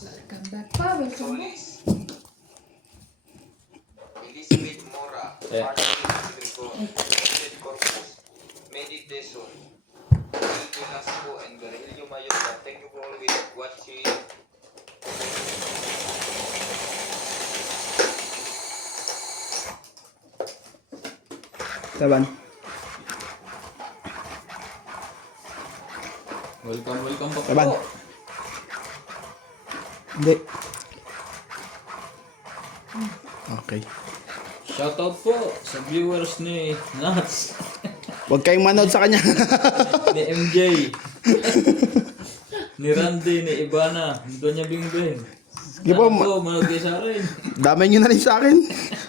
Welcome back pa. Welcome back. Elizabeth Mora, Archbishop Corpus, Meditation, Ildo Lasco, and Garelio Mayoda. Thank you for always watching. Laban. Welcome pa Laban. Hindi. Okay. Shoutout po sa viewers ni Nats, Huwag kayong manood sa kanya. ni MJ, ni Randy, ni Ibana, ni Doña Bingbing. Sige po, Manood kayo sa akin. damay nyo na rin sa akin.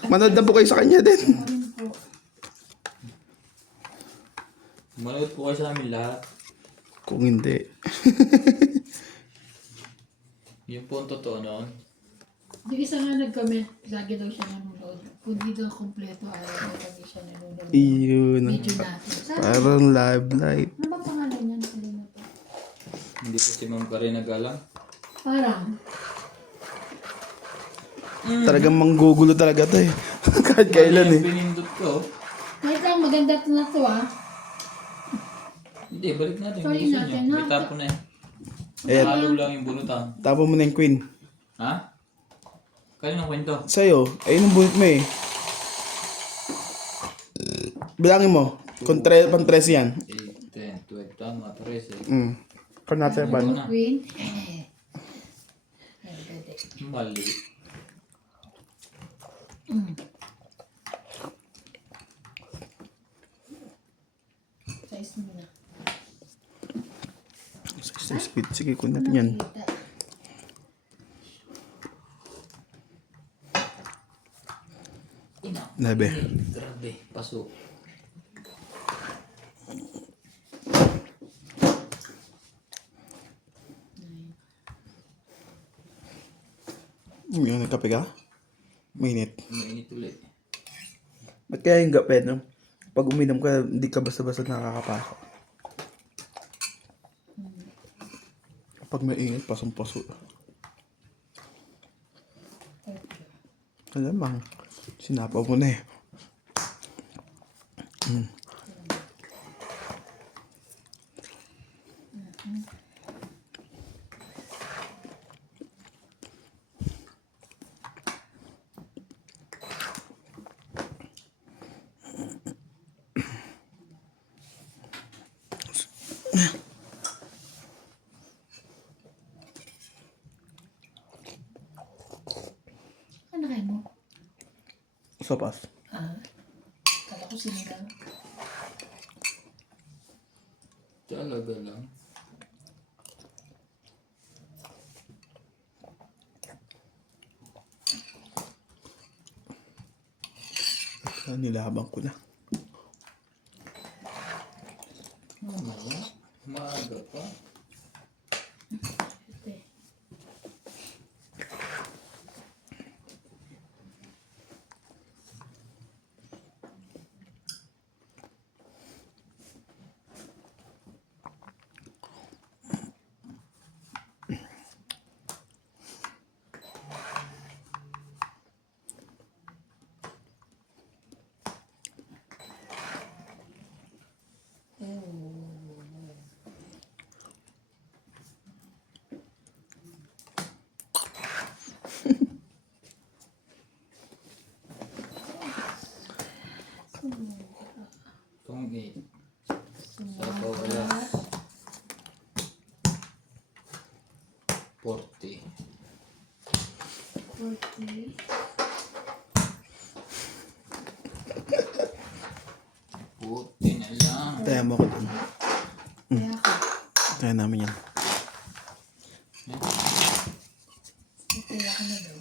Manood na po kayo sa kanya din. Manood po kayo sa amin lahat. Kung hindi. Yun po ang totoo noon. Yung isa nga nag-comment, lagi daw siya nanonood. Kung di daw kompleto, ayaw daw lagi siya nanonood. Iyon. Video natin. Sana, Parang live light. ano ba pangalan niya? Nakalimutan. Hindi ko si Ma'am Karen nag-alam. Parang, Talagang manggugulo talaga to eh. Kahit kailan eh. Pinindot ko. wait lang, maganda na to ah. Hindi, balik natin. Sorry Gusto natin, nyo. ha? May tapo na eh. Ayan. Halo lang yung bunutan. Tapo mo na yung queen. Ha? Kaninong kwento? Sa'yo, ayun ang bunot mo eh. Bilangin mo. Kung pang 13 yan. 8, 10, 12, tama, 13. Kung natin ban. Na. Queen. Ay, pwede. Mali. Size mo na. Sa speed. Sige, kung natin yan. Kita. Ina. 9. Grabe, paso. Yung nagkape ka? Mainit. Mainit ulit. Ba't kaya yung gape, no? Pag uminom ka, hindi ka basta-basta nakakapasok. Pag mainit, pasong-paso. Alamang, sinapaw mo na eh. Ano kayo mo? Sopas. Ah, kala ko sinigang. Talaga lang. Nilabang ko na. Mamaya, maaga pa. Ito eh. Tunggi. Sa kawalas. 40. 40. Puti na lang. Taya mo ko dun. Kaya ako. Taya namin yan. Kaya ako na daw.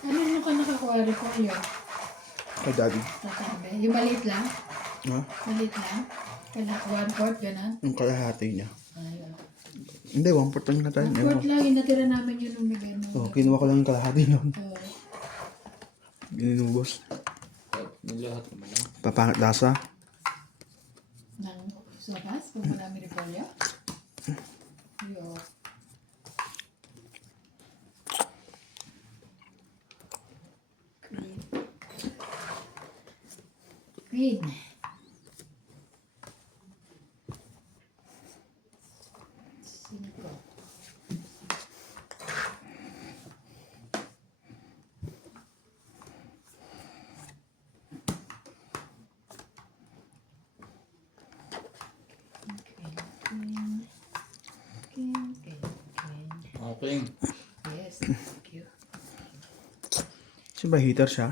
Ano ka nakakuwari ko yun? Kay daddy. Tatabi. Yung maliit lang? Ha? Maliit lang? Kala 1/4, gano'n? Yung kalahati niya. Ayun. Hindi, 1/4 lang na tayo. Ang Ewan court lang, yung natira namin yun nung nag-ano. ko. Oh, kinuha ko lang yung kalahati nun. Oo. Ginubos. Yung lahat naman lang. Papangat lasa. Ng sopas, pag marami repolyo. Yo. Queen. Cinco. Queen. Queen. Queen. Queen. Okay. Yes, thank you. Siya ba heater siya?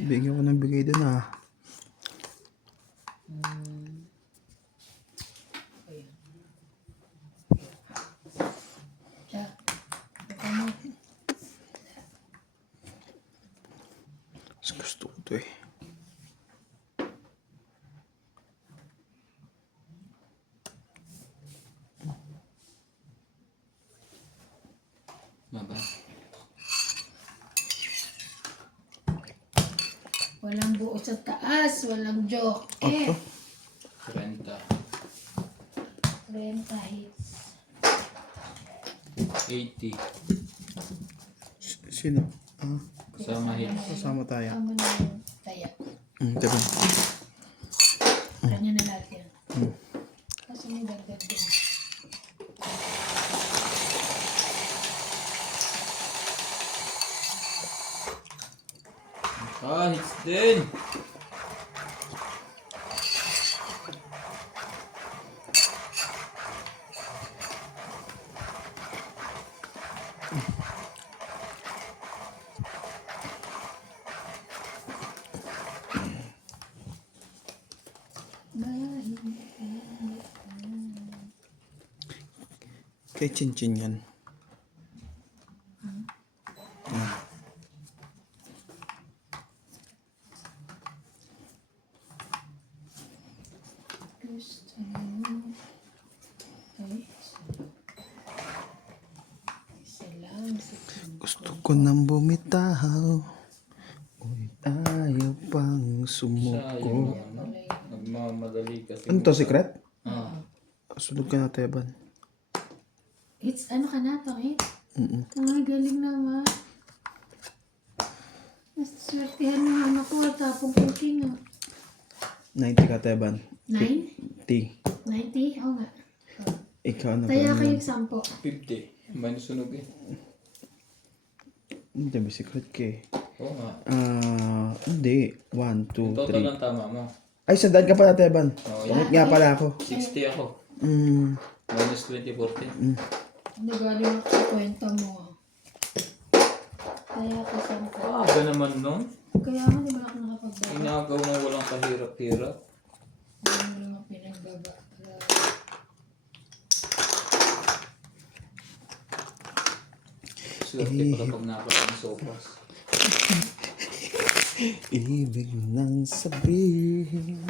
Bigyan ko ng bigay dun ah. Ayan. Siya. Ito mo. Mas gusto ko to eh. Baba. Walang buo sa taas, walang joke. Eh, 30. 30 hits. 80. Sino? Ah, Kasama hits. kasama tayo. Tama na yung taya. Diba? Kanya na lahat yan. Kasi may dagdag din. Hits din. Kay Chin yan. Gusto mo. Ay, isa lang. Gusto ko nang bumitaw. Uy, ayaw pang sumuko. Nagmamadali kasi. Ano to, secret? Oh. Sunod ka na, Teban. It's ano ka na to, eh? Mm-mm. Galing naman. Mas swertihan naman ako. Tapong cooking, ah. 90 ka, Teban. 9? T. 90? Oo nga. Ikaw ano Taya ba? kayo 10. 50. May nasunog eh. Hindi, may secret ka eh. Oo nga. Hindi. 1, 2, Total 3. lang tama mo. Ay, sandaan ka pala, Teban. Oh, Pamit nga pala ako. 60 ako. Minus 20, 40. Hindi galing ako sa kwenta mo. Taya ko 10. Aga naman nun. Kaya nga di ba ako nakapagbaba? Inagaw na walang kahirap-hirap. Hindi mo lang ako pinagbaba. Swerte pala pag nakapag ng sopas. Ibig nang sabihin.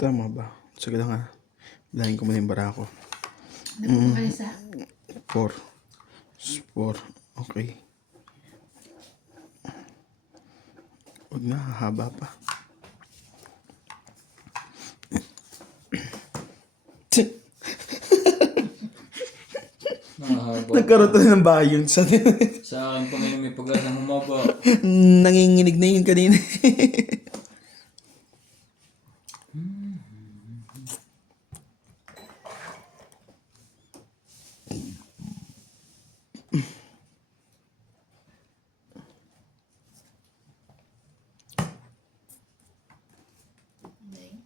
Tama ba? Sige lang ha. Bilahin ko muna yung bara ko. Ano po kayo sa? 4. 4. Okay. Huwag na, haba pa. Nakahaba Nagkaroon tayo ng bahay yun sa Sa akin pa ngayon may pag-asang humaba. nanginginig na yun kanina. Nine.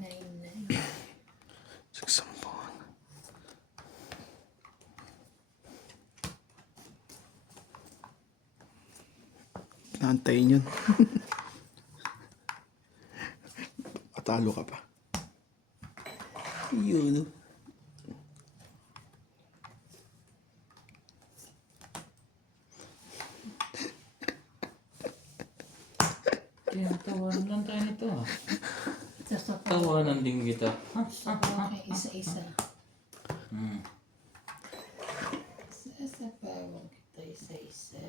Nine. Saksambon. Naantayin yun. Matalo ka pa. Yun. Kaya tawanan lang tayo nito ah. Sasapaw. Tawanan din kita. Sasapaw kay isa-isa. Hmm. Sasapaw kita isa-isa.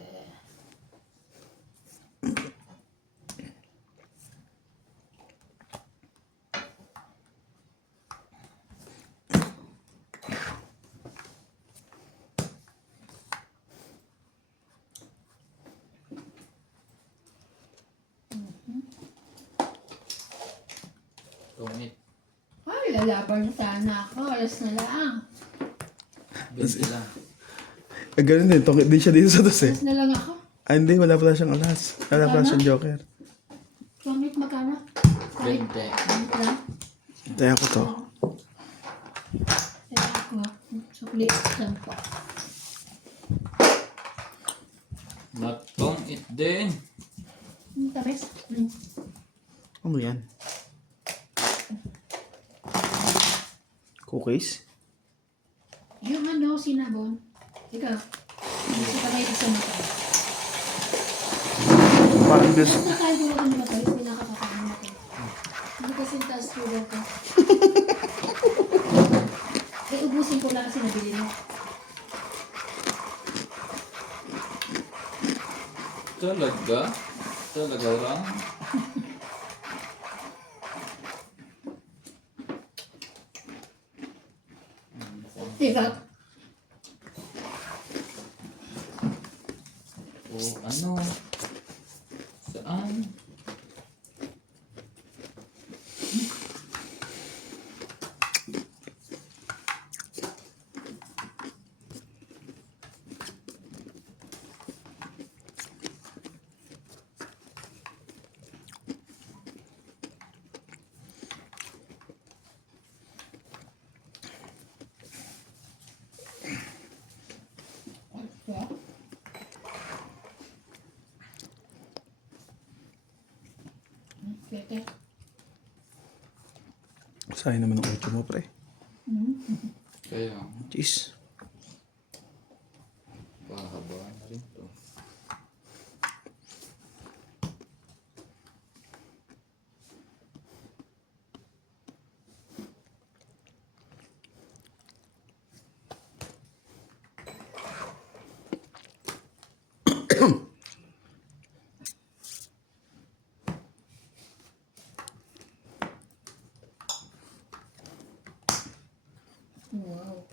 Tungit. Ay, lalaban sana ako. Alas na lang. 20 lang. Ganun din, tungit din siya dito sa dos eh. Alas na lang ako. Ah, hindi, wala pala siyang alas. Wala pala siyang joker. Pangit magkano? 20. Pangit lang. Tayo ko to. Kaya ako, sukli, sampo. Matungit din. Ang tamis. Ano yan? Cookies? Yung ano, sinabon. Ikaw, gusto ka kayo isa mo tayo. Parang this. Basta kayo ko lang naman tayo, pinakakakain natin. Hindi kasi taas tulog ko. Eh, ubusin ko lang kasi nabili mo. Talaga? Talaga lang? Ikaw, O ano? Saan? ikaw. Pwede. Sayang naman ang 8 mo, pre. Kaya, Jeez. pahaba na rin to. Wow.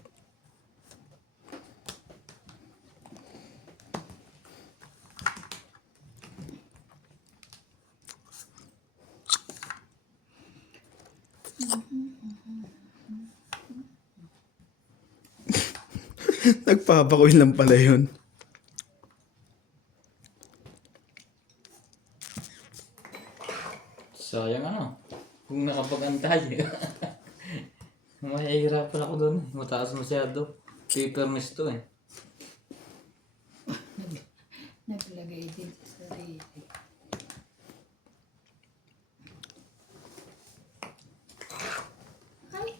Nagpapakuin lang pala yun. Sayang ano? Kung nakapag-antay. Mahihirapan ako doon. Mataas masyado. Paperless to eh. Naglagay din sa sarili. Ay!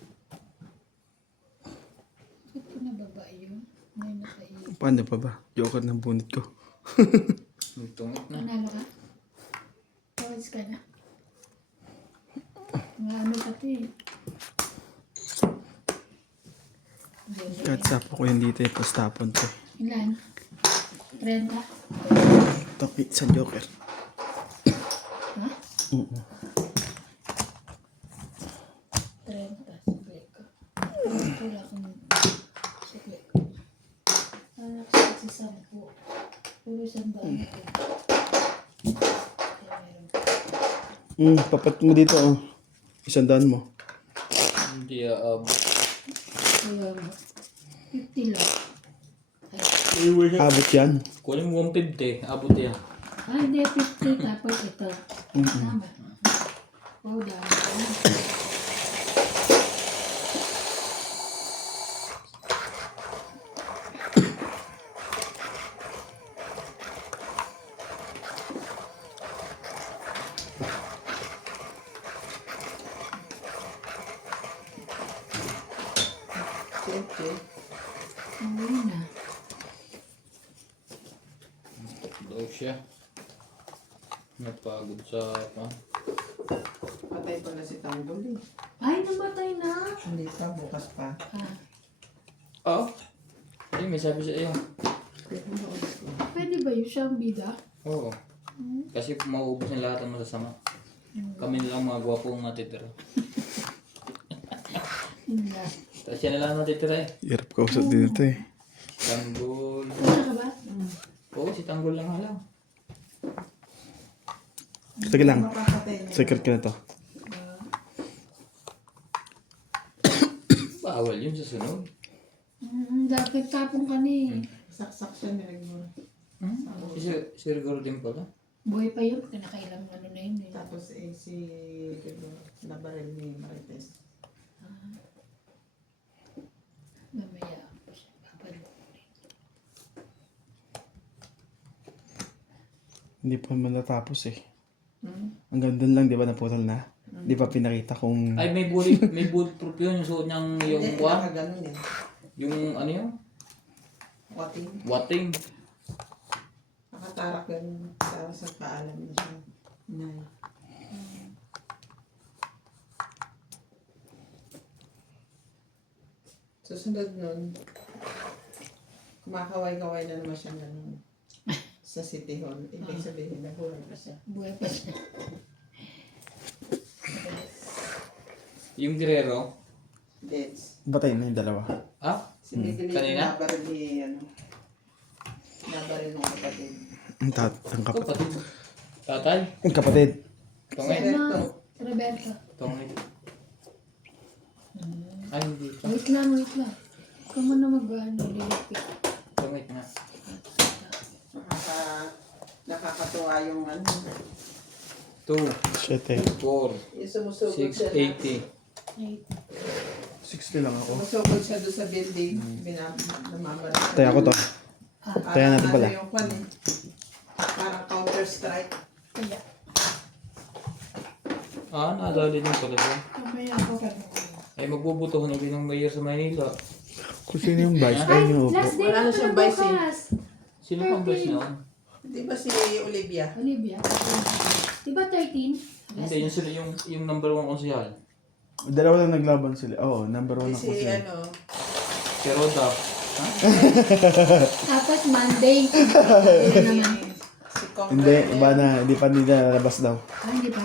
Bakit ko nababa yun? May nakaisip. Paano pa ba? Joker ng bunit ko. Tungit na. Nanalo ka? Tawad ka na? Mga ano pati eh. Kahit sapo ko yun dito eh, tapos tapon ko. Ilan? 30? Topic sa joker. Ha? 30. Sabi ko. Wala akong kasi 10. Pero 100 na ito. Kaya meron. Papat mo dito, oh. 100 mo. Hindi Kaya 50 lang. Ay, Abot yan. kunin mo 150, abot yan. hindi, 50. Tapos ito. Tama. Wow, dami. Siyempre. Uwi na. Daw siya. Napagod sa Patay pa na si Tanggol eh. Ay, namatay na. Hindi pa, bukas pa. Ah, Oh? Hindi, may sabi sa iyo. pwede ba yun siyang bida? Oo. Kasi mauubos yung lahat ng masasama. Kami nilang mga gwapong natitira. Hindi. Tapos yan na lang natitira eh. Hirap kausap din ito eh. Tanggol. Wala ka ba? Oo, si Tanggol lang hala. Sige lang. Makakatay na. Secret ka na to. Bawal yun sa sunod. Dapat kapong ka ni. Saksak siya nilagay. Si Rigor din pala. Buhay pa yun. Kinakailang ano na yun eh. Tapos si nabaril ni Marites. Mamaya ako siya. Papaluin. Hindi pa man natapos eh. Hanggang doon lang, di ba, naputol na? Di pa pinakita kung... Ay, may bulletproof yun. Yung suot niyang yung Hindi, kwan. nakaganon eh. Yung ano yun? Wating. Wating. Nakatarak ganun sa paalam na siya. Nay. Susunod nun, kumakaway-kaway na naman siya ganun sa City Hall. Ibig sabihin, nabuhay pa siya. Buhay pa siya. Yung Guerrero. Deads. Batay na yung dalawa. Ah? Si Miguel Kanina? nabaril ni, nabaril ng kapatid. Ang kapatid. Kapatid. Tatay. Ang kapatid. Tungay. Roberto. Roberto. Tungay. Ay, hindi. Wait lang. Ikaw mo na mag-ano. Lilipit. Tungay nga. Nakakatuwa yung ano. 2, 7. 4, Yung sumusugod 6, siya. 80. 60 lang ako. Sumusugod siya doon sa building. Namamaril. Tayo ako to. Kaya natin pala. Yung kwan eh. Parang counter-strike. Kaya. Ah, nadali din pala siya. Mamaya ako ka. Ay, magbubutuhan ulit ng mayor sa Manila. Kung sino yung vice, Ay, ayun yung upo. last day Wala na na pala siyang vice eh. bukas. Sino pang boss niya? Di ba si Olivia? Olivia. Diba 13? Hindi, yung sila yung number 1 konsehal. Dalawa lang naglaban sila. Oo, number 1 Di ako si sila. ano. Si Roda. Ha? Tapos Monday. Ano naman? Si Kong Hindi, iba na. Hindi pa nila nalabas daw. Hindi ba?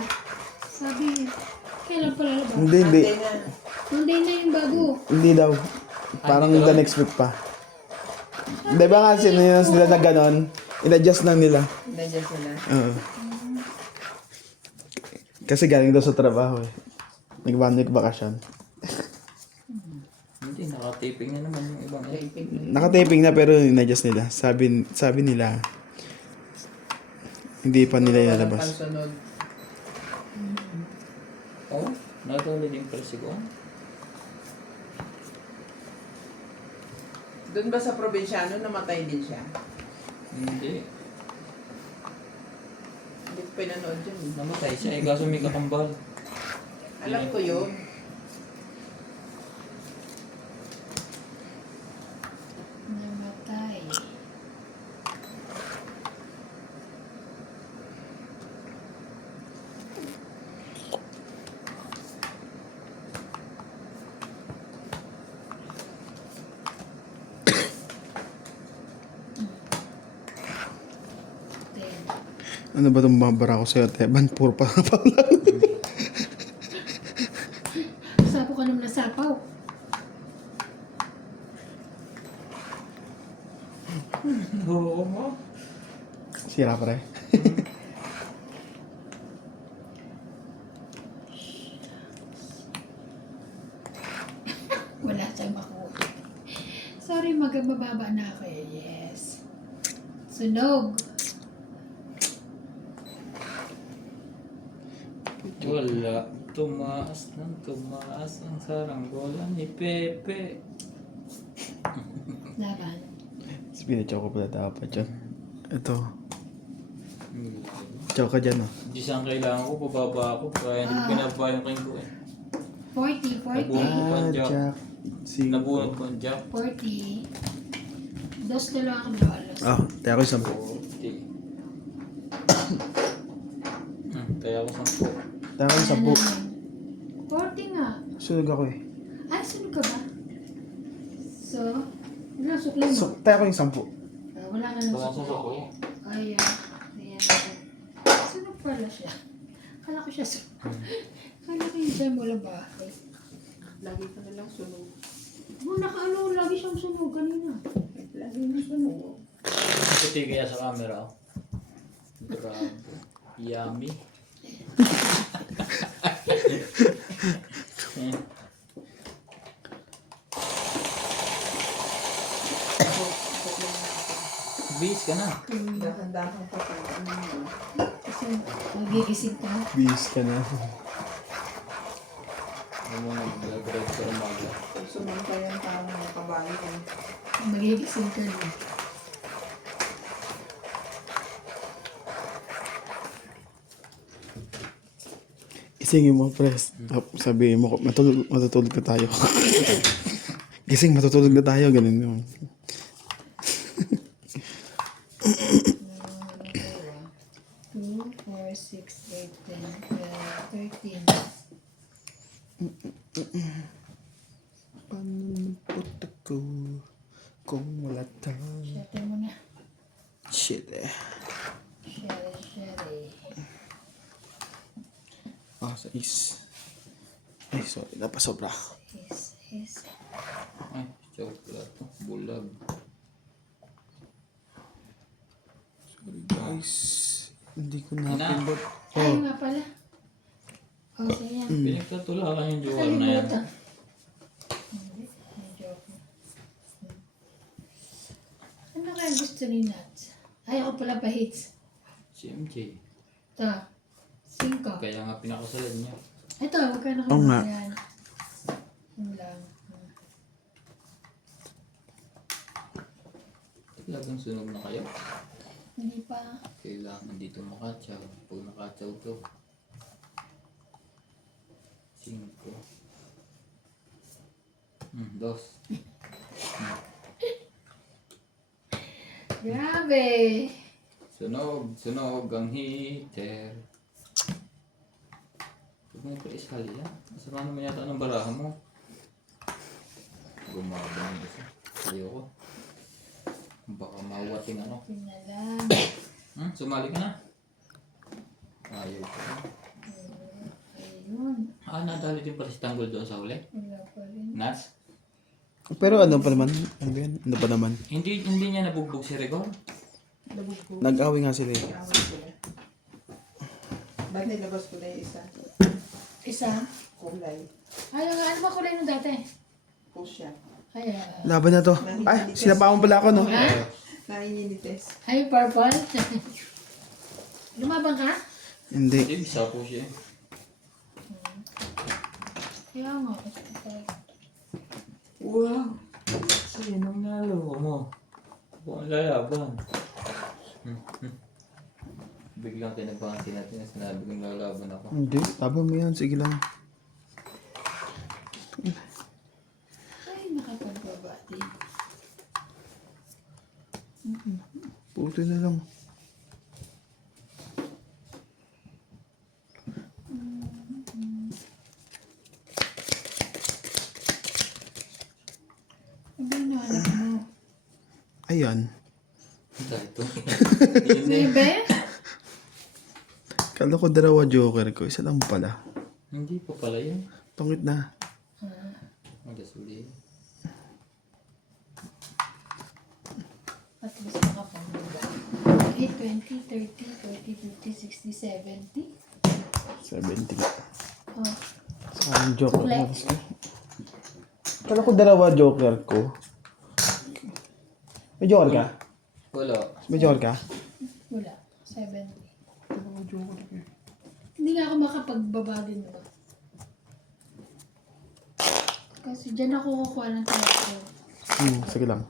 Sabi, kailan pala ba? Hindi. Monday na yung bago. Hindi daw. Parang the next week pa. Di ba nga sila na ganon? In-adjust lang nila. Nandiyan sila. Oo. Kasi galing daw sa trabaho eh. Nag-1 week bakasyon. Hindi, nakataping na naman yung ibang eh. Nakataping na pero in-adjust nila. Sabi nila, hindi pa nila ilalabas. Pansunod. Oh, nadali din pala si Gong. Doon ba sa probinsyano namatay din siya? Hindi. Hindi ko pinanood yun. Namatay siya eh, kaso may kakambal. Alam ko yun. Namatay. Ano ba itong mabara ko sa'yo, Teban? Puro pa lang. Sapo ka naman na sapaw. Oo mo. Sira pre. Wala siyang makuha. Sorry, mababa na ako eh. Yes. Sunog. Wala. Tumaas ng tumaas ang saranggola ni Pepe. Laban. Pinachow ko pala dapat yun. Ito. Chow ka dyan oh. Hindi saan kailangan ko, bababa ako. Kaya hindi ko pinababa yung kain ko eh. 40, 40. Ah, Jack. Nabunod ko ang jack. 40. Dos na lang ako dollars. Ah, tayo ko isang. 40. Kaya ako 10. Tayo ko isang po. 40 nga. Sunog ako eh. Ay, sunog ka ba? So, wala sukli mo. So, tayo ko yung 10. Wala ka ng Baka sukli. sa ako. Ay, ayan. Sunog pala siya. Kala ko siya sunog. Kala ko yung dyan wala bahay. Lagi ka na lang sunog. Nakaano, lagi siyang sunog kanina. Lagi na sunog. Puti kaya sa camera. Oh. Grabe. Yummy. Bis ka na. Dahan-dahan pa tayo. Ano yun? Kasi magigising ka. Bis ka na. Ano mo nag-grade ka umaga. Sumantayan parang nakabayo ka. Magigising ka na. Isingin mo, press. Sabihin mo, matutulog na tayo. Gising, matutulog na tayo. Ganun yun. 2, 4, 6, 8, 10, 12, 13. Panupot ako kung wala tayo. Share mo na. Shit eh. Share. Ah, sa is. Ay, sorry. Napasobra. Is. Ay, chocolate. Bulag. Sorry guys. Hindi ko Ina. napindot. Ay, Oh, nga pala. Oh, sige. Pinagtatulakan yung joker na yan. Nakalimutan. Hindi, may joke na. Ano kaya gusto ni Nats? Ay, ako pala pa hits. Si MJ. Ito. 5. Kaya nga pinakasalan niya. Ito, huwag ka na Oo nga. yan. Yun lang. Talagang sunog na kayo. Hindi pa. Kailangan dito makatsaw. Pag nakatsaw to. 5. 2. Grabe. Sunog ang heater. Huwag mo ito ishali yan. Masama naman yata ng baraha mo. Gumaba ng isa. Ayoko. Baka mawating ano. Pinalang. Sumali ka na? Ayaw ko. Ayun. Nadali din pala si Tanggol doon sa huli. Wala pa rin. Nats? pero ano pa naman? Ano ba yan? Ano pa naman? Hindi niya nabugbog si Rigor. Labog ko. Nag-away nga sila eh. Away sila. Ba't nilabas ko na yung isa? Isa. Kulay. Ay, ano ba kulay nung dati? Pusya. Kaya. Laban na to. Ay, sinapaan pala ako no. Ha? Naininites. Ay, purple. Lumabang ka? Hindi. Hindi, bisa po siya. Kaya nga. Wow! Sinong naloko mo? Buong lalaban. Biglang kinabansin natin na sinabi kong lalaban ako. Hindi. Laban mo yan. Sige lang. Ay, nakapagbabati. Puto na lang. Ano yung nahanap mo? Ayan. Ito. Bebe? Kala ko dalawa joker ko. Isa lang pala. Hindi pa pala yun. Tungit na. Ang gasuli. At gusto 8, 20, 30, 40, 50, 60, 70. 70 nga. Oh. Saka yung joker Sukle. ko. Kala ko dalawa joker ko. May joker ka? Wala. May joker ka? Wala. 70. Hindi nga ako makapagbaba din ba? Kasi dyan ako kukuha ng telephone. Sige lang.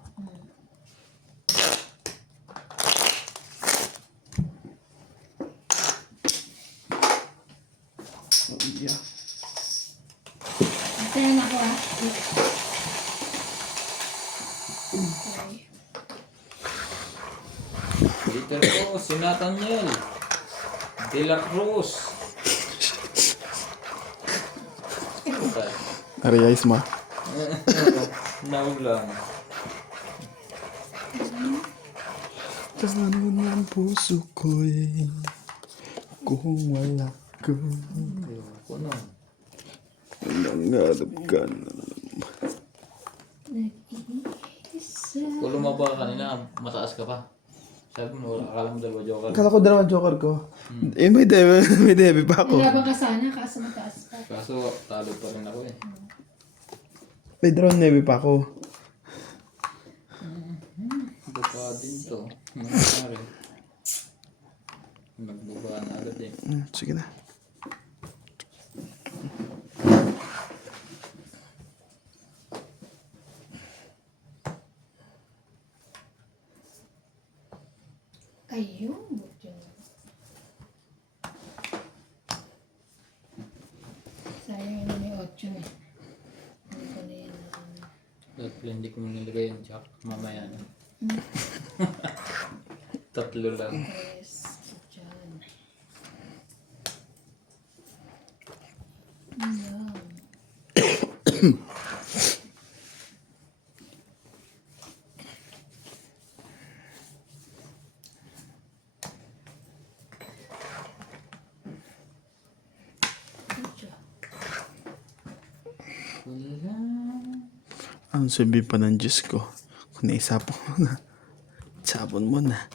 Oh, yeah. Antayin ako ha. Okay. Peter Cruz, si Nathaniel. De La Cruz. Ariayos ma. Naulang. Kasano ng puso ko'y kung wala ka. Ayoko na. Nangarap ka na. Nag-iisa. Kung lumaba ka kanina, mataas ka pa. Sabi mo, akala mo dalawa joker. Akala ko dalawa joker ko. Eh, may debe pa ako. Laban ka sana, kaso mataas pa. Kaso, talo pa rin ako eh. May dalawang nebe pa ako. Iba pa din to. Nangyari. Magbaba na agad eh. Sige na. Ayun, buti na. Sayang yun may 8 eh. Hindi ko na yun. Dapat pala hindi ko nilagay yung jack. Mamaya na. Tatlo lang. Yes, dyan. Ayan. Wala. Ang sabi pa ng Diyos ko, kung naisapon mo na, sabon mo na.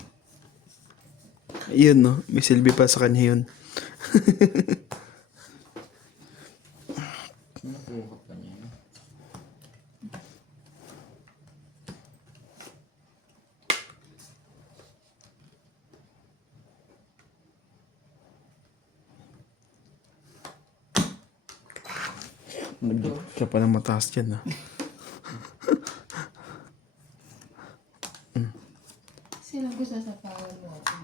Ayun no, may silbi pa sa kanya yun. Nakuha pa niya. No? Nag ka pa ng mataas dyan ah. Sila ko sasapawan mo ako.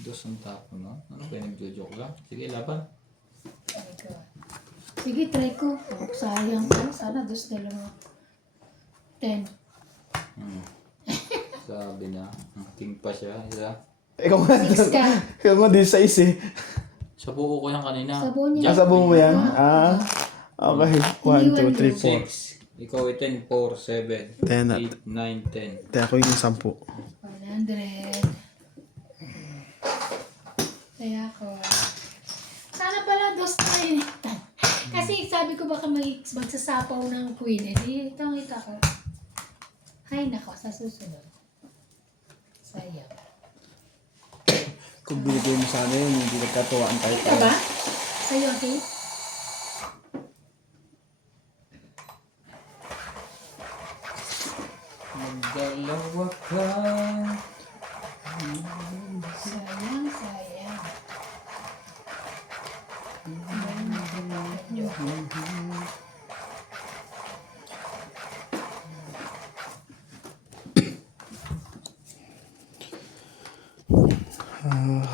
Dos ang tapo, no? Ano ba yung nagjo-joke lang? Sige, laban. Try ko. Sige, try ko. Sayang ko. Sana dos na lang ako. 10. Sabi na, king pa siya. Isa. Ikaw nga, 6 ka. ikaw nga din sa is eh. Sa buo ko yan kanina. Sa buo niya. Nasa buo mo yan? Ah, okay. 1, 2, 3, 4. 6. Ikaw ay 10, 4, 7, 10 8, 9, 10. Kaya ako yung 10. 100. Kaya ako. Sana pala dos na yun. Kasi sabi ko baka magsasapaw ng queen. Eh, di tangita ko. Hay nako, sa susunod. Sayang. Kung binigay mo sana yun, hindi nagkatuwaan tayo. Ika ba? Sa'yo, okay? Magdalawa ka. Sayang, sayang.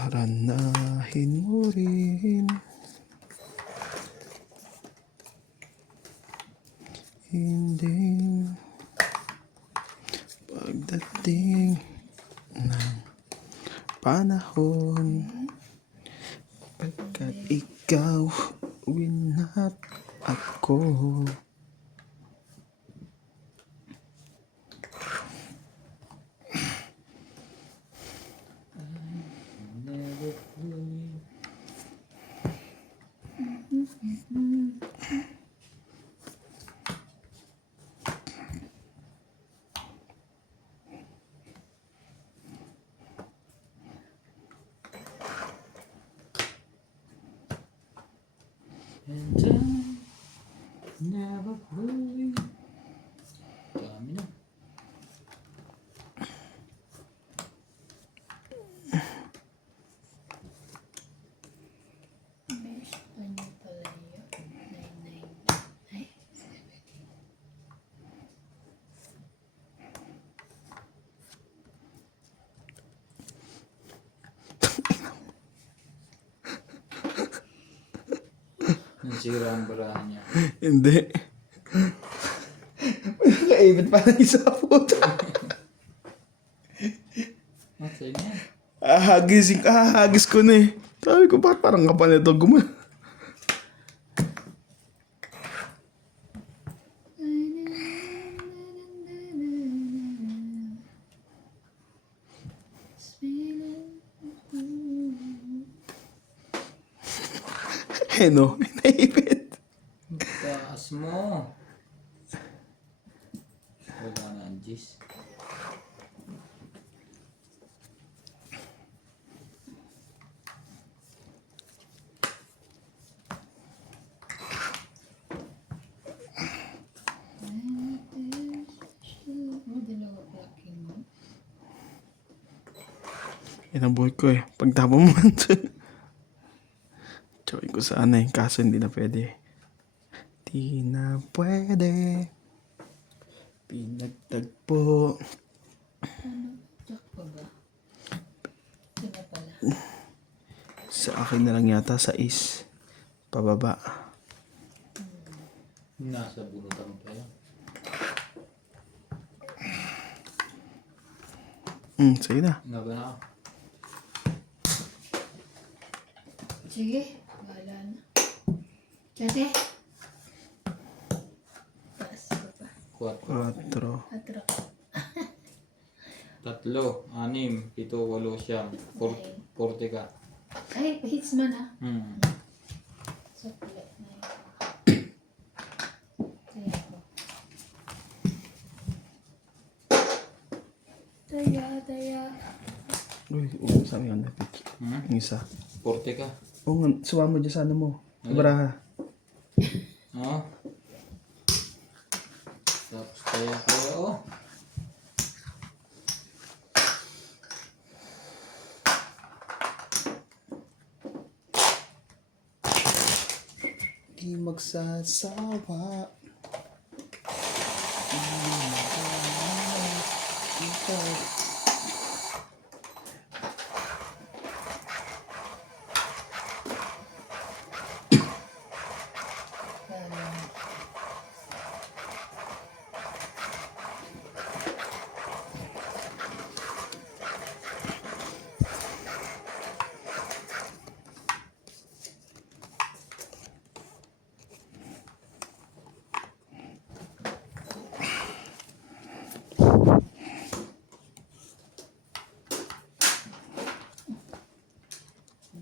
Haranahin mo rin. Hindi pagdating ng panahon, pagkat ikaw winat ako. Uy. Dami na. Mesh, ano pala yun? 99. Ay, 7. Nasira ang barahan niya. Hindi. Kaibit pa ng isa po. Ah, sa'yo na yan. Hagis ko na eh. Sabi ko, bakit parang kapal nito gumana? Eh no, naipit. Taas mo. Wala na ang G's. Dalawa blocking mo. Inabuhay ko eh. Pagtapon mo man dyan. Chawin ko sana eh. Kaso hindi na pwede. Di na pwede. Pinagtagpo. Jack pa ba? Ito na pala. Sa akin na lang yata sa is. Pababa. Nasa bunutan pa yan. Sige na. Naga na ako. Sige, bahala na. Tsate. Taas ko pa. 4. 4. Atro. 3, 6, 7, 8, 40 ka. Ay, hits man ha. So, play na yun. Sige ako. Daya. Uy, sabi nga na pitch. Yung isa. 40 ka. Oo nga, sumama dyan sa ano mo. Ibraha. Oo. Tapos kaya oh. Di magsasawa.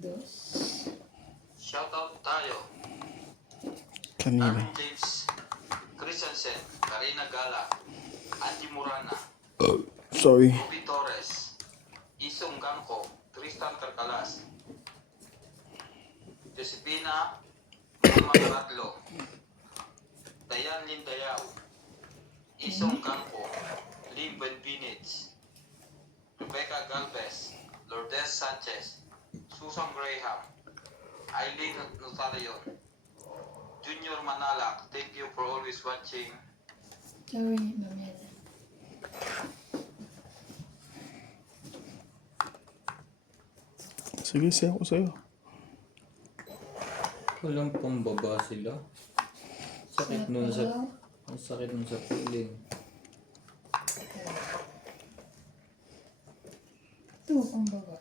Dos. Shoutout tayo. Kanina. Arvin James, Christensen, Karina Gala, Angie Murana, Sorry. Ruby Torres, Isong Gangko, Tristan Carcalas, Josepina Magaratlo, Dayan Lindayao, Isong Gangko, Lim Benvinich, Rebecca Galvez, Lourdes Sanchez, Susan Graham, Eileen Notarion, Junior Manalak, thank you for always watching. Sorry, mamaya na. Sige, siya ako sa'yo. Walang pambaba sila. Sakit nun sa... Ang sakit nun sa piling. Ito, pang baba.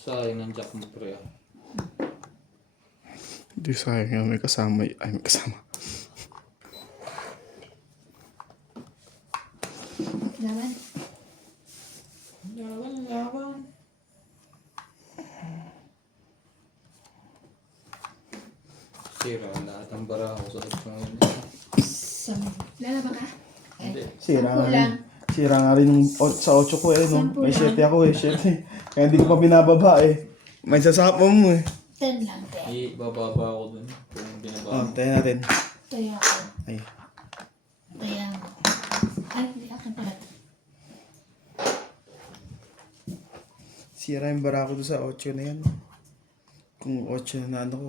Sayang ng jack mo pre. Hindi sayang yan. May kasama. Ay, may kasama. Laban. Laban. Sira lahat ang baraho sa ito ngayon. Lalaban ka? Hindi. Sira nga Kulang. rin. Sira nga rin yung sa 8 ko eh. No? Sampu May lang. 7 ako eh. 7. Kaya hindi ko pa binababa eh. May sasapaw mo eh. 10 lang, 10. Ibababa ako dun. Kung binaba Oh, mo. tayo natin. Kaya ako. Ay. Kaya mo. Ay, hindi akin pala. Sira yung bara ko doon sa 8 na yan. Kung 8 na ano ko,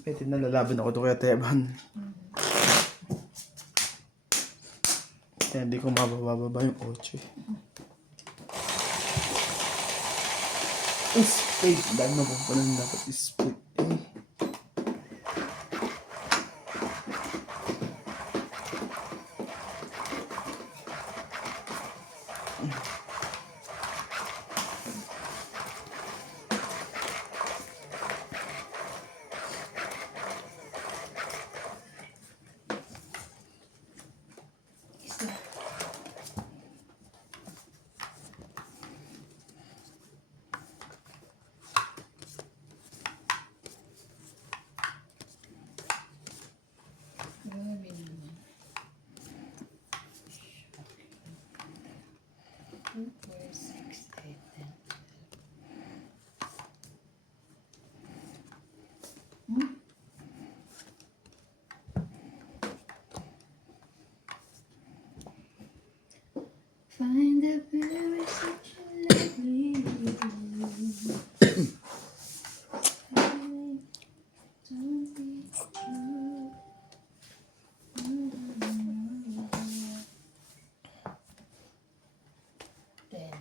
pwede na lalaban ako doon kaya Teban. Kaya hindi ko mabababa yung 8 eh. Spade. Dahil mapapalan dapat spade eh. Isa. Grabe naman. 2, 4, 6, 8, 10. Find the very such a lovely don't be true. Then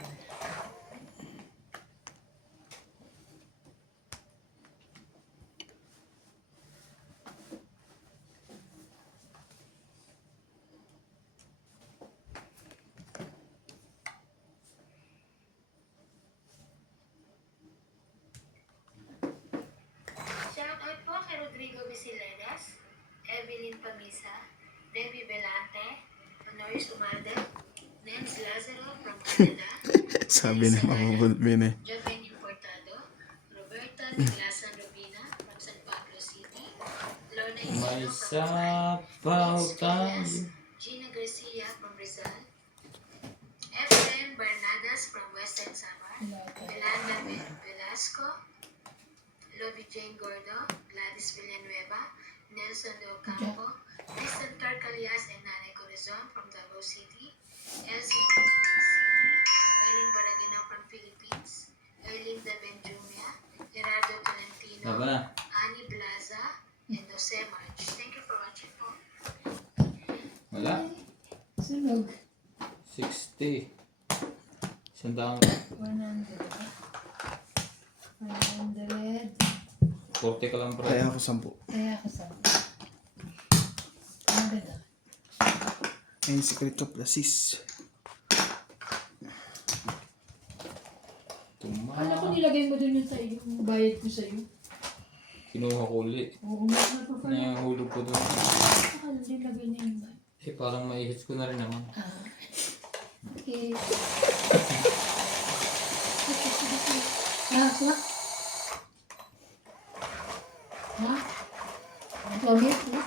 Shoutout po kay Rodrigo Bisiledas, Evelyn Pamisa, Debbie Belante, Honoris Umalde, Nens Lazaro from Canada, Sabi na mapupulbin eh. Japan Importado, Roberta Niglasan Robina from San Pablo City, Lorna May Isino from Dubai, sapaw Vince tayo. Trias, Gina Garcia from Rizal, Efren Bernadas from Western Samar, Yolanda Velasco, Lobby Jane Gordo, Gladys Villanueva, Nelson De Ocampo, Kristen Carcalias and Nanay Corazon from Davao City, Elsie from Taguig City, Eileen Baragino from Philippines, Erlinda Benjumia, Gerardo Tolentino, Laban na. Annie Blaza, and Jose March. Thank you for watching po. Wala. sunog. 60. 100. 100. 100. 40 ka lang bro. Kaya ako 10. Kaya ako sa. Ang ganda. Ay, secret of the sis. Ano ko nilagay mo dun yung sa iyo? Yung bayad ko sa iyo? Kinuha ko ulit. Oo, mas na pa pala. Nahulog ko doon. Saka nilagay niya yung bayad. Eh parang maihits ko na rin naman. Ah. Okay. Ah, sa? Ha? Ang pangit, ha?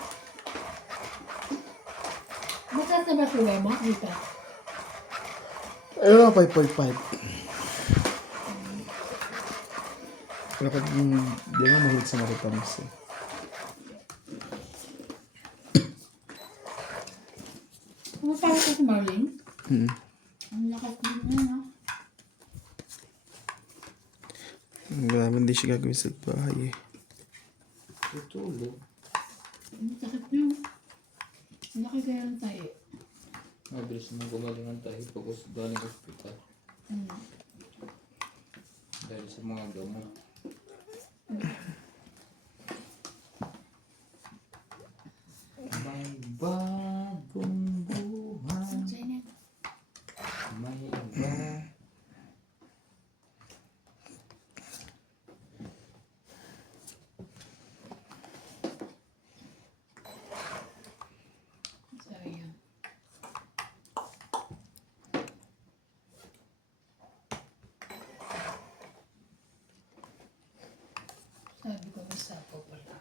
Mataas na ba suga mo? Dito. Ayun, 5.5. Pero pag di nga mahilig sa maritamis eh. Pumunta ko sa Marlene. Ang lakas mo na, ha? Grabe, hindi siya gagawin sa bahay eh. Tutulog. Ang sakit niyo. Ang laki kaya ng tayo. Mabilis naman gumaling ng tayo pag galing hospital. Dahil sa mga gamot. May bagong buhay. Janet. May iba. Sayang. Sabi ko, may sapo pala.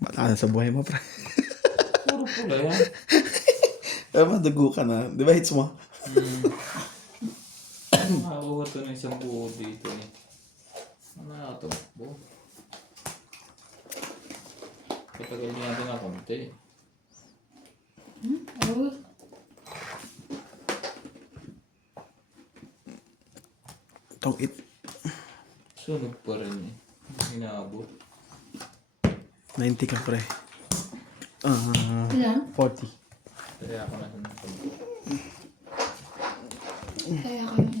Wala na sa buhay mo, pre. Puro pula yan. Pero madugo ka na. Di ba hits mo? Makakuha to ng isang buo dito eh. Ano na ito? Buo. Patagal niya natin na konti. Oh, Itong it. Sunog pa rin eh. Inaabot. 90 ka, pre. ilan? 40. Kaya ako na sa konti. Kaya kami.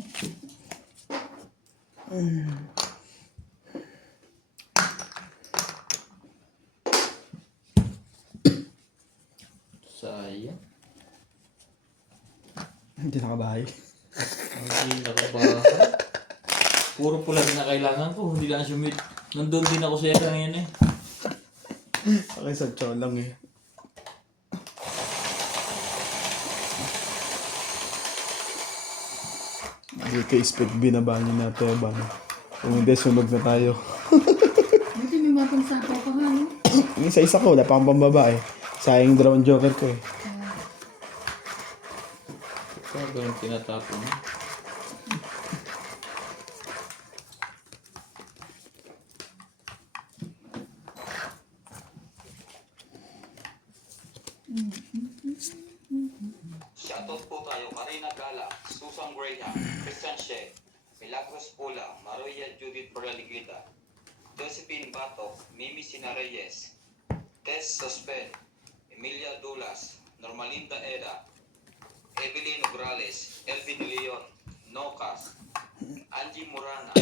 Sayang. Hindi nakabahay. Hindi nakabahan. Puro pula din na kailangan ko. Hindi lang sumit. Nandun din ako sa ito ngayon eh. Okay, sa chow lang eh. Hindi kay speed binabanyo natin ba? Kung hindi, sunog na tayo. Buti may mapang sapaw ka nga, no? Yung isa-isa ko, wala pa akong pambaba eh. Sayang drawn joker ko eh. Kaya ganun tinatapon. Shoutout po tayo, Karina Gala, Susan Graham, Christian Shea, Milagros Pula, Maria Judith Paraligida, Josephine Batok, Mimi Sinareyes, Tess Sospen, Emilia Dulas, Normalinda Era, Evelyn Ograles, Elvin Leon, Nocas, Angie Morana,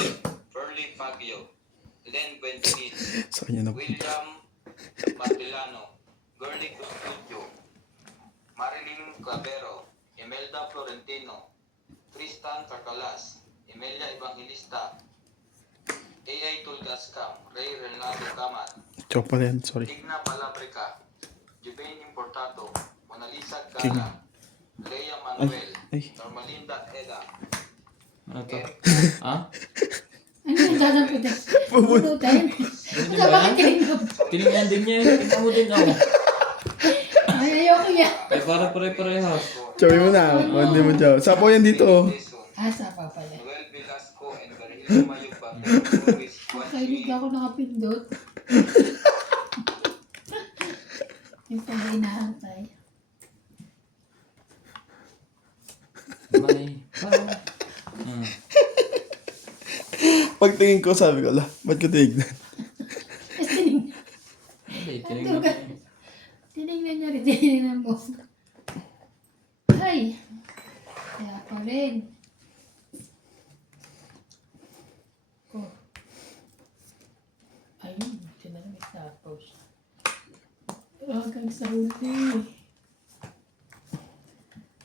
Perly Fabio, Len Buentelin, Sa kanya na. William Martilano, Gurley Custudio, Marilyn Clavero, Imelda Florentino, Tristan Carcalas, Emilia Evangelista, A.I. Tulgascam, Ray Renato Camat, Chow pala yan, sorry. Igna Palabrica, Jubain Importato, Mona Lisa King. Gala, Lea Manuel, Ay. Normalinda Eda, Ano to? Ha? Ano yung dadaputin? Pupunutin? Hindi Ito ba bakit yan? tinignan? Tinignan din niya eh. Tingnan mo din ako. Ay, ayoko yan. Ay para pare-parehas. Chow mo na. Hindi mo chow. Sapo yan dito oh. Jason, Ah, sapa pala. Noel Velasco, and Virgilio Mayupa, Luis Kailig ako nakapindot. Yung pag inaantay. May pa. Pagtingin ko, sabi ko, ala, ba't ko tinignan? Hindi, tinignan ko. Tinignan niya rin, tinignan mo. Ay! Kaya pa rin. Oh. Ayun, tinamit na post. Hanggang sa huli.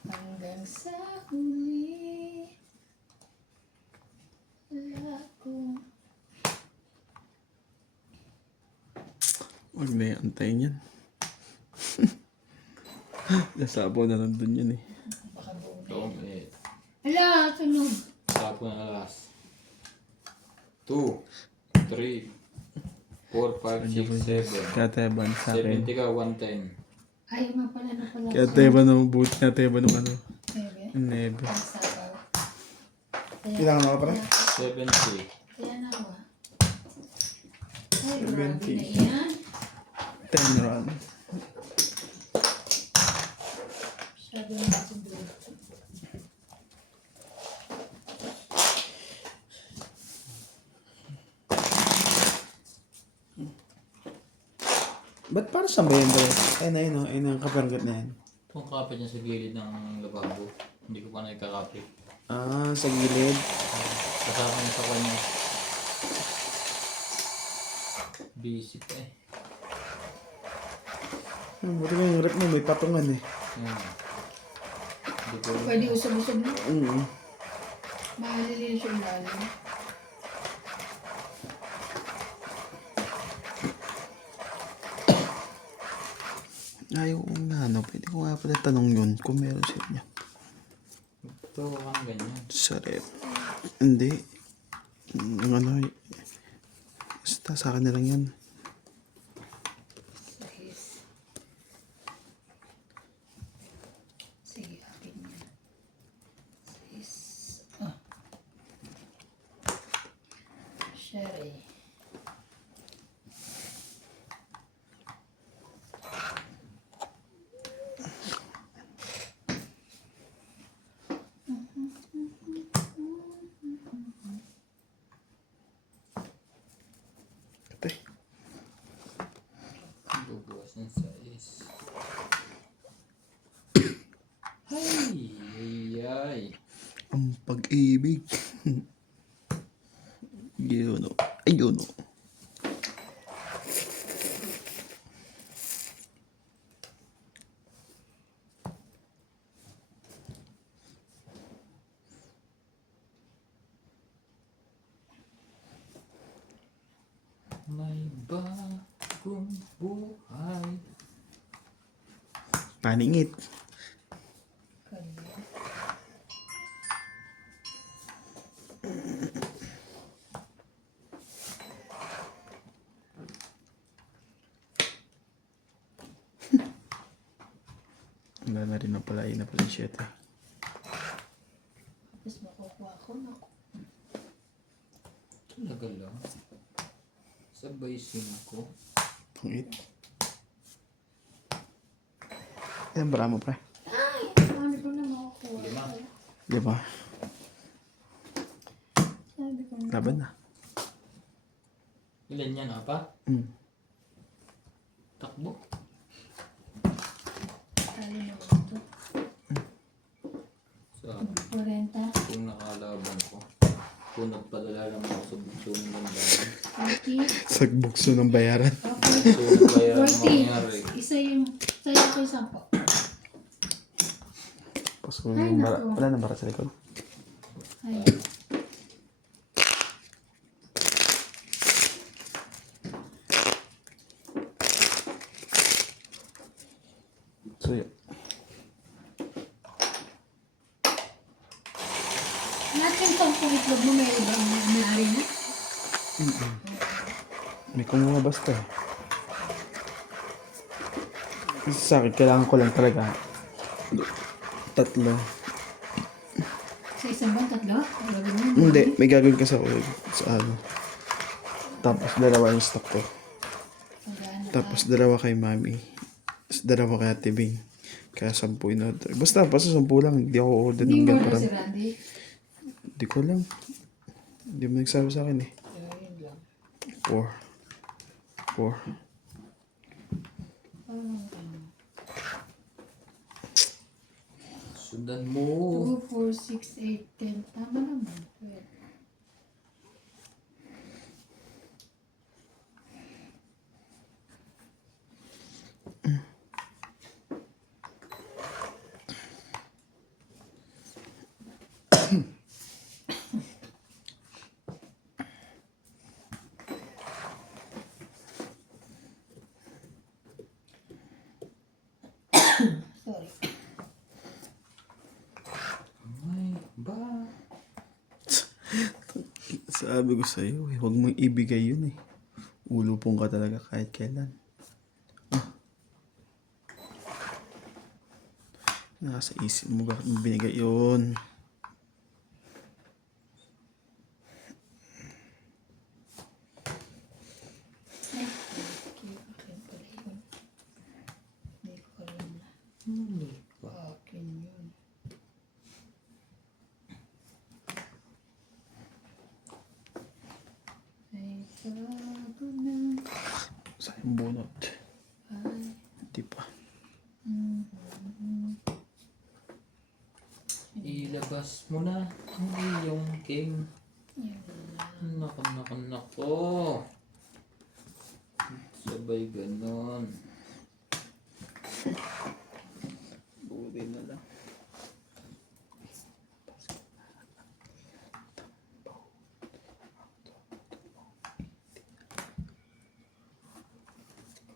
Hanggang sa huli. Wala akong Huwag na yung antayin yan. Nasabaw na nandun yun eh. baka buong. Don't it. Ala, tunog. Sapo na last. 2, 3, 4, 5, 6, 7. Kaya Teban sa akin. 70 ka, 110. Ay, mapala na pala. Kaya Teban ng boot. Kaya Teban ng ano. Bebe. Yung nebe. Ang sabaw. Kailangan mo ka pala? 70. Kaya na ako. Ay, 70. grabe na yan. 10 run. Sabi na siguro. Ba't para sa ba yun, bro? Ayun na yun, oh. Ayun ang kapargat na yan. Itong kapit niya sa gilid ng lababo. Hindi ko pa nakikakapit. Ah, sa gilid. Kasama niya sa kanya. Busy pa eh. Buti ko yung rep mo, may patungan eh. Hindi ko Pwede usog-usog na. Mm. Malilinis yung lalim. Ay, oo nga, no. Pwede ko nga pala tanong yun kung meron sa inyo. Ito kang ganyan. Sa rep. Hindi. Yung ano, basta sa akin na lang yan. Sahis. Sige, akin yan. Sahis. Ah. Sherry. Katay. Bubukas ng sais. Ay. Ang pag-ibig. Yun o. Ayun o. May bagong buhay. Paningit. Kanya. Wala na rin na pala. Yun na pala yung 7. Tapos makukuha ko na. Talaga lang. Sabay 5. Pang 8. Ilan bara mo, pre? Ay! Sabi ko na makukuha. 5. Di ba? Sabi ko na. Laban na. Ilan yan, apa? Takbo. Talo na ito. Sabi 40. kung nakalaban ko. Kung nagpadala lang ako sa bukso ng bandayan. 40. Sagbukso ng bayaran. Okay. So, nagbayaran 40. mangyari. Isa yung, sa'yo ko yung 10. Paso Ay, yung bara. naku. Wala na bara sa likod. Ay. So, yun. Lahat yung 10 itlog mo may ibang may-ari na? May kumuha basta. Kasi sa akin, kailangan ko lang talaga 3. Sa isang bang 3? Ay, gagawin mo. Hindi, may gagawin ka sa ano. Tapos 2 yung stock ko. Pagana. Tapos 2 kay mami. Tapos 2 kay Ate Bing. Kaya 10 in order. Basta 10 lang. Hindi ako order Hindi ng mo ganun. order si Randy. Hindi ko alam. Hindi mo nagsabi sa akin eh. Ayun lang. 4. Sundan mo. 2, 4, 6, 8, 10. Tama naman. Pwede. Sorry. May ba? Sabi ko sa'yo eh. Huwag mong ibigay yun eh. Ulupong ka talaga kahit kailan. Nasa isip mo bakit mo binigay yun. Okay, akin pala yun. Hindi ko alam na. Hindi pa. Akin yun. Ay, bago na. Sayang bunot. Ay, Hindi pa. Ilabas mo na ang iyong king. yun. Nako, nako, nako. Sabay ganon. Buti na lang.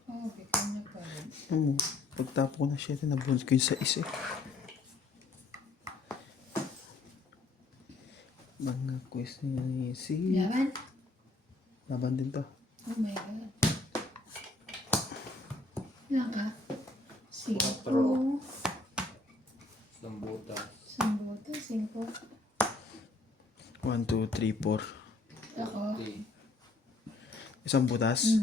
Oh, bigyan na pa rin. Oo. Pagtapo ko na 7, nabunod ko yung 6 eh. Mga quiz ni si... Laban? Laban din to. Oh my God. Ilan ka? 5. Quatro. Lambuta. 5. 5. 1, 2, 3, 4. Ako. Okay. Isang butas.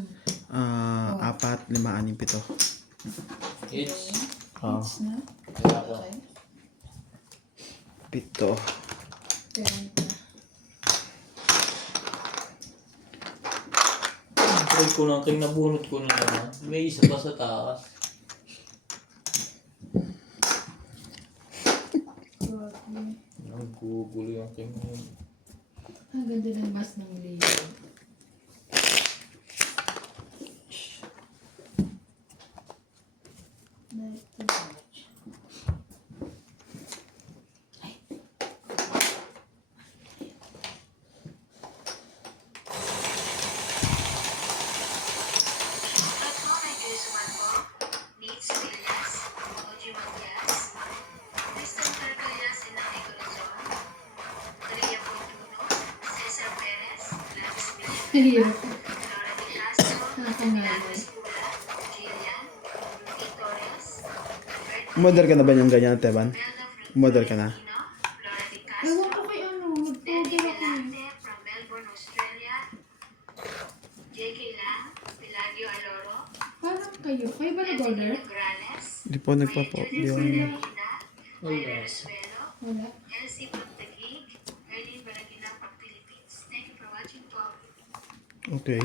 Mm. 4, 5, 6, 7. Each. Oo. Each na? Kaya ako. Okay. 7. 30. Try ko lang, kaya nabunot ko na naman. May isa pa sa taas. Okay. Naggugulo yung king ngayon. Ang ganda ng mas ng liyo. Not too much. At home ay Josuan po, Needs Villas, Oji Matias, Kristen Carcallas and Nani Corazon, Maria Fortuno, Cesar Perez, Gladys Hirap. Laura Di Castro, Nakakangalay. Gladys Pula, Jillian, Rudy Torres, Alberto Umodel ka na ba yung ganyan, Teban? Melda Umodel ka na? Florentino, Laura Di Ewan Castro, ko kay ano, Danny nag-order ako. Velante from Melbourne, Australia, JK Lang, Pelagio Aloro, Parang kayo. Kayo ba nag-order? Nograles, Hindi po nagpapo. Hindi ako nag... Jaime Resuelo, Wala. Elsie Pagtagig, Ernie Baragina from Philippines. Thank you for watching po. Okay.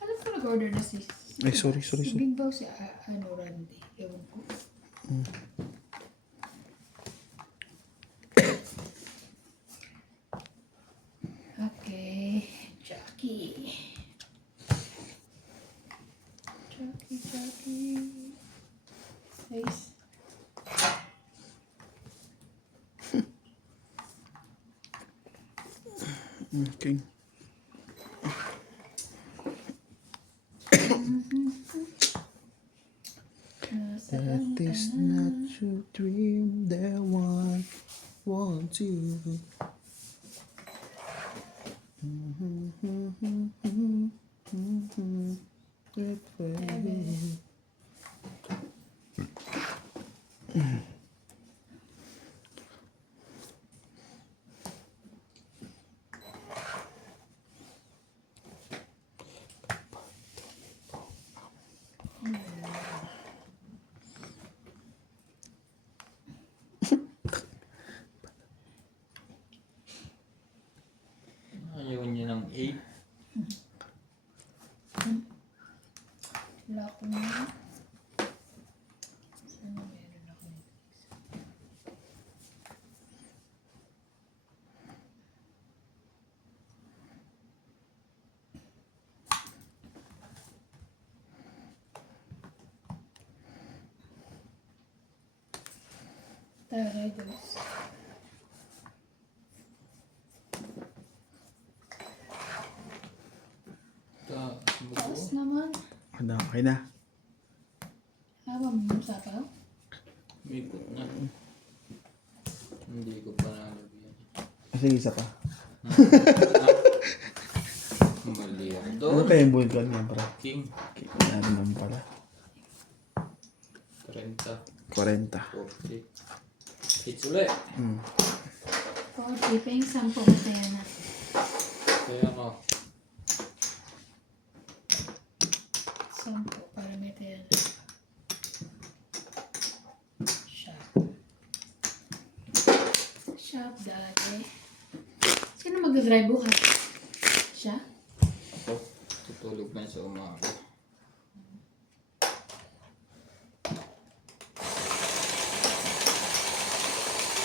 Alam ko nag-order na si... Ay, sorry. Si Big Bow, si Randy. Ewan ko. Okay. Jackie. Nice. Okay. Nasaan That ka is na? not your dream, that one wants you. Ayaw niya ng 8. Wala ko na. Sana meron ako nito. Taray dos. Taas naman. Ano, okay na. Hawa mo yung sapaw? May put na. Hindi ko pa nalagyan. Sige, isa pa. Mali ako Ano doon. kaya yung build ko niya, bro? King. Okay, ano naman pala. 30. 40. 40. Hits ulit. Oo, tipeng 10 masaya na. Kaya ako. 10 para may kaya na. Shop. Shop dati. Sino mag-drive bukas? Siya? Ako. Tutulog man sa umaga.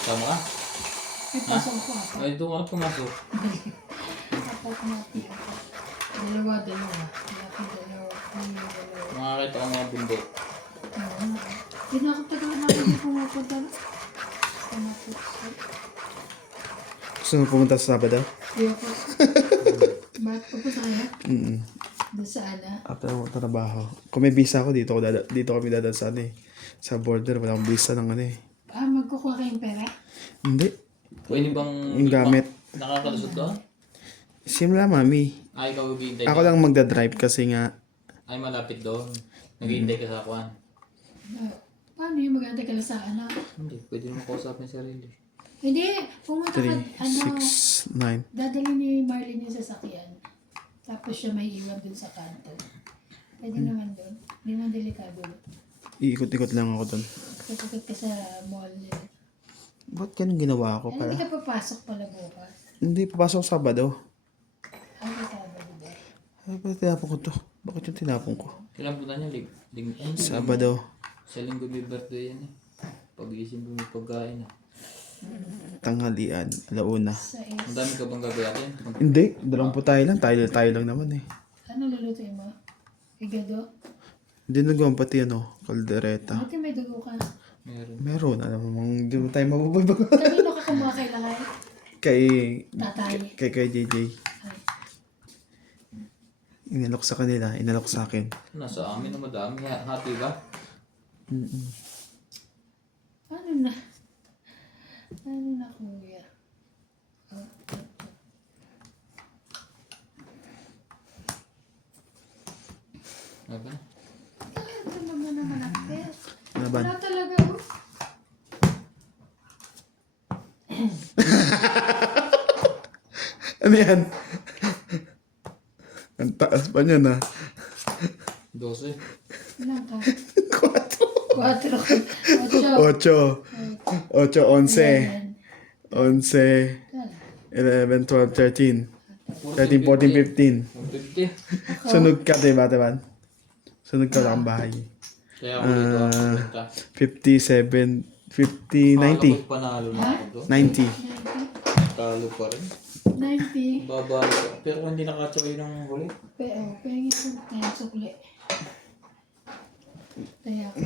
Tama ka? May pasok ko ako. Ay, doon ka pumasok. Apat natin. Dalawa. Laki dalawa. Makakita ko mga bundok. Hindi na ako tagal na hindi pumupunta na. Gusto mo pumunta sa Sabado? Hindi ako. na. After mo trabaho. Kung may visa ako, dito kami dadaan sa ano eh. Sa border, wala akong visa ng ano eh. Magkukuha kayong pera? Hindi. Pwede bang... Yung gamit. Nakakalusot ka? Simula, mami. Ay, ikaw maghihintay Ako ka. lang magdadrive kasi nga, Ay, malapit doon. Naghihintay ka sa kwan. Paano yung maganda ka lang sa anak? Hindi, pwede mo kausapin sarili. Hindi, pumunta ka, 3, 6, 9. dadali ni Marlene yung sasakyan. Tapos siya may iwan dun sa kanto. Pwede naman dun. Hindi man delikado. Iikot-ikot lang ako dun. Kapagod ka sa mall nila. Ba't ganun ginawa ko Hindi pala? ka papasok pala bukas. Hindi, papasok Sabado. Ay, kasama ba? Ay, ba't tinapon ko to? Bakit yung tinapon ko? Kailan po na niya? Hindi. Sabado. Sa linggo may birthday yan eh. Pag-iisip mo may pagkain eh. Tanghalian, alauna. Sa Ang dami ka bang gagayatin? Hindi, dalawang po tayo lang. Tayo lang naman eh. Ano lulutuin mo? Igado? Hindi nagawa pati ano, kaldereta. Buti may dugo ka. Meron. Meron, alam mo, hindi mo tayo mababago. Kanino ka kumuha kailangan? kay, Tatay. kay JJ. Ay. Inalok sa kanila, inalok sa akin. Nasa amin na madami. Hati ba? Mm-mm. Ano na? Ano na kuya? Ano ba? Ito naman naman akit. Laban. Wala talaga oh. Ano yan? Ang taas pa niya na. 12. Ilan ka? 4. 4. 8. 8, 11. 11, 11, 12, 13. 13, 14, 15. 150. Sunog ka, diba, diba? Sunog ka lang ang bahay. Kaya ako dito ako punta. 57, 50, 90. Panalo na ako doon. 90. Talo pa rin. 90. Babalo ka. Pero kung hindi nakatsuloy ng huli. Pengi ko tayo sukli. Kaya ko.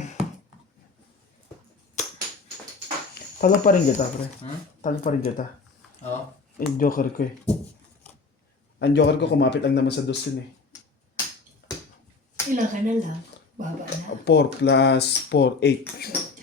Talo pa rin kita, pre. Talo pa rin kita. Oo. Eh, joker ko eh. Ang joker ko kumapit lang naman sa dos yun eh. Ilan ka na lang? Baba na. 4 plus 4, 8.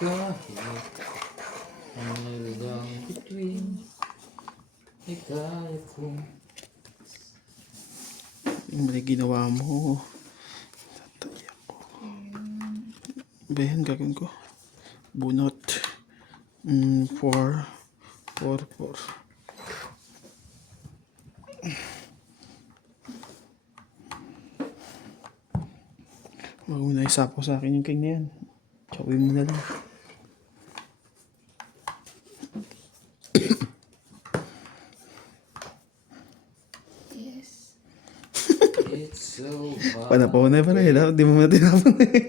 Kahit ang lang between ay kaya kong Yung mali ginawa mo. Tatay ako. Ba yan gagawin ko? Bunot. 4. 4. Wag mo na isapo sa akin yung king na yan. Chawin mo na lang. Yes. it's so hard. Panapon na pala yun. Di mo na tinapon eh.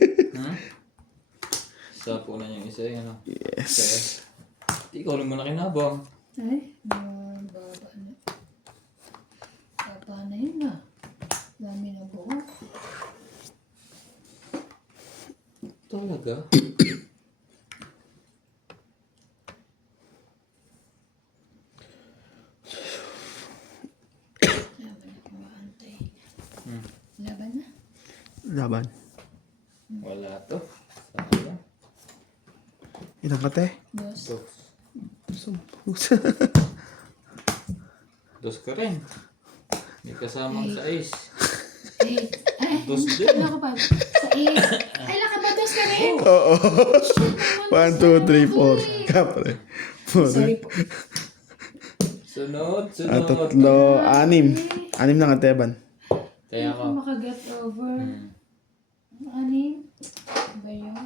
Sa po na yung isa yun. Ano? Yes. Ikaw lang muna kinabang. Ay, baba na. Baba na yun na. Dami na buhok. Talaga? Laban na kumaantay. Laban na. Laban. Wala to. Sayang. Ilang ka te? Dos. Dos ka rin. May kasamang sa is. 8. Ay, Dos din. wala ko pa. Sa 8. Ay, nakabados ka rin. Oo. 1, 2, 3, 4. Kapre. Sorry po. Sunod. Ah, 3, 6. 6 na nga teban. Kaya Ako ka. makaget over. Ano ba yun?